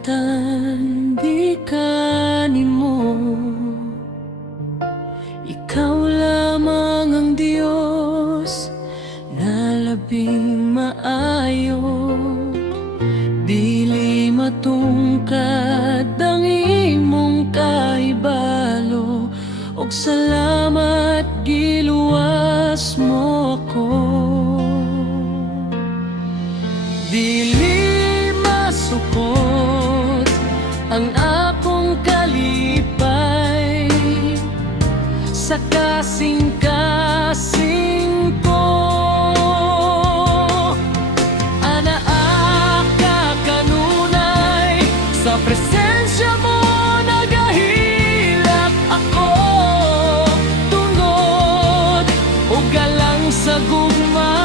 kadagatan di kanimo. Ikaw lamang ang Diyos na labing maayo, dili matungkad ang imong kahibalo. Og salamat giluwas mo ako. Dili masukot ang akong kalipay sa kasing-kasing ko. Anaa ka kanunay sa presensya mo, nagahilak ako tungod o galang sa gugma.